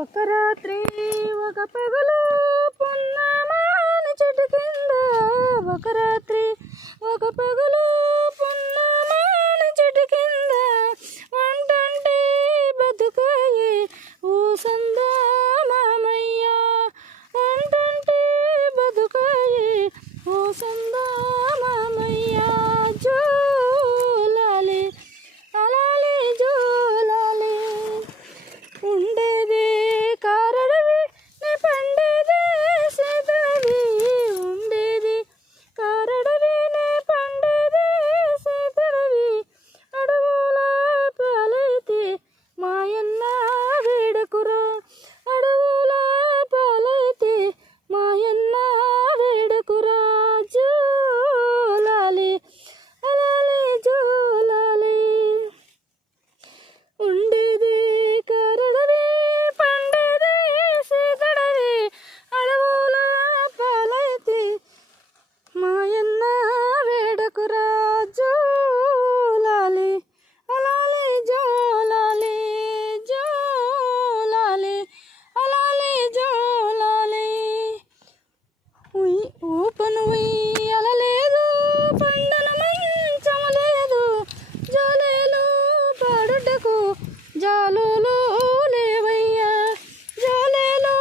ఒక రాత్రి ఒక పగలు పున్నమాని చెట్టు కింద, ఒక రాత్రి ఒక పగలు పున్నమాని చెట్టు కింద, వంటంటే బతుకాయే ఓ సందా మామయ్య, వంటంటే బతుకాయే ఓ సందా మామయ్య. జోలాలి అలాలి జోలాలి, ఉండేది కారడవి నే పండేది సీతడవి, ఉండేది కారడవి నే పండేది సీతడవి, అడవుల పాలైతే మాయన్న వేడకురా, అడవుల పాలైతే మాయన్న వేడకురా. జోలాలి అలాలి జోలాలి, ఉండేది కారడవి పండేది సీతడవి, అడవుల పాలైతే మాయన్న వేడకురా. జోలాలి అలాలి జోలాలి, జోలాలి అలాలి జోలాలి. ఊపను ఉయ్యాలలేదు, పండన మంచము లేదు, జోలేలు పాడుటకు జాలులు లేవయ్యా, జోలేలు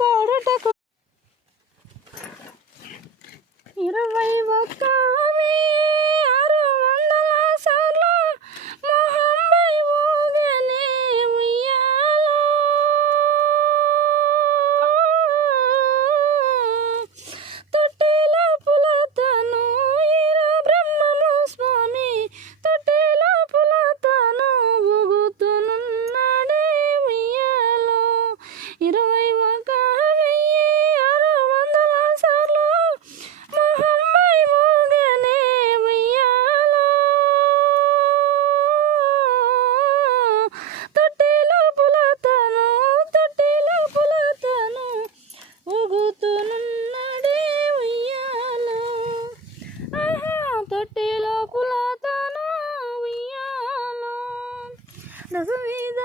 పాడుటకు 21,600 సార్లు మొహంపై ఊగనే ఉయ్యాలో, తొట్టిలో పులతను ఈర బ్రహ్మము స్వామి, తొట్టిలో పులతను ఊగుతునున్నాడే ఉయ్యాలో. 21,600 సార్లు మొహంపై ఊగనే ఉయ్యాలో, తొట్టిలో పులతను ఊగుతునున్నాడే ఉయ్యాలో. ఆహా తొట్టిలో పులతను ఉయ్యాలో. దశవిధ